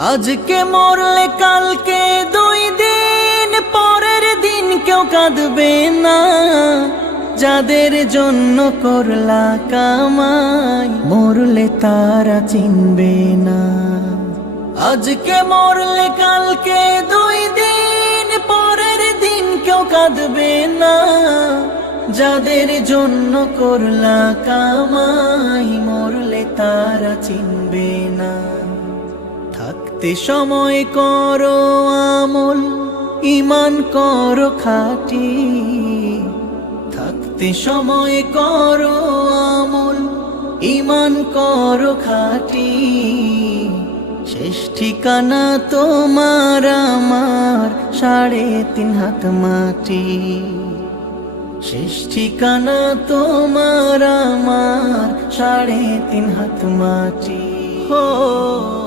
আজকে মরলে কালকে 2 দিন পরের দিন কেউ কাঁদবে না। যাদের জন্য করলা কামাই মরলে তারা চিনবে না। আজকে মরলে কালকে 2 দিন পরের দিন কেউ কাঁদবে না। যাদের জন্য করলা কামাই মরলে তারা চিনবে না। থাকতে সময় করো আমল, ঈমান করো খাঁটি। থাকতে সময় করো আমল, ঈমান করো খাঁটি। শেষ ঠিকানা তোমার আমার 3.5 হাত মাটি। শেষ ঠিকানা তোমার আমার 3.5 হাত মাটি।